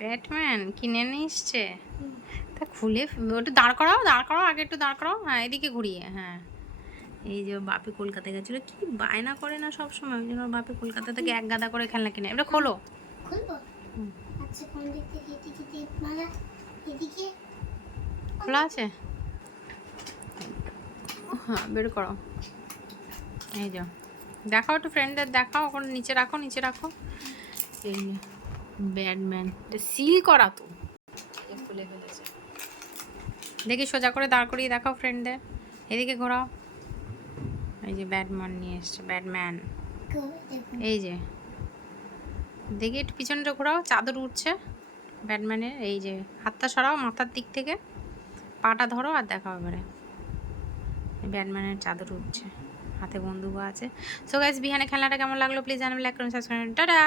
Batman কিনে নিয়ে এসছে। তা খুলে ওটা দাঁড় করাও আগে একটু দাঁড় করাও। হ্যাঁ এদিকে ঘুরিয়ে, হ্যাঁ। এই যে বাপি কলকাতায় গেছিলো, কি বায়না করে না সব সময়, ওই জন্য বাপি কলকাতা থেকে এক গাদা করে খেলনা কিনে। এটা খোলো। আচ্ছা কোন দিক থেকে? এদিকে মালা, এদিকে খোলা আছে, হ্যাঁ বের করো। এই যাও, দেখাও একটু ফ্রেন্ডদের দেখাও, ওখানে নিচে রাখো, নিচে রাখো। এই যে ব্যাটম্যান, এটা সিল করা তো, খুলে ফেলেছে। দেখি সোজা করে দাঁড় করিয়ে দেখাও ফ্রেন্ডদের, এদিকে ঘোরাও। এই যে ব্যাটম্যান নিয়ে এসছে, ব্যাটম্যান। এই যে দেখি একটু পিছনটা ঘোরাও, চাদর উঠছে ব্যাটম্যানের। এই যে হাতটা সরাও মাথার দিক থেকে, পাটা ধরো আর দেখাও এবারে। ব্যাটম্যানের চাদর উঠছে, হাতে বন্দুকও আছে। সো গাইস, বিহানে খেলনাটা কেমন লাগলো প্লিজ জানাবেন, লাইক করুন, সাবস্ক্রাইব করুন। টাটা।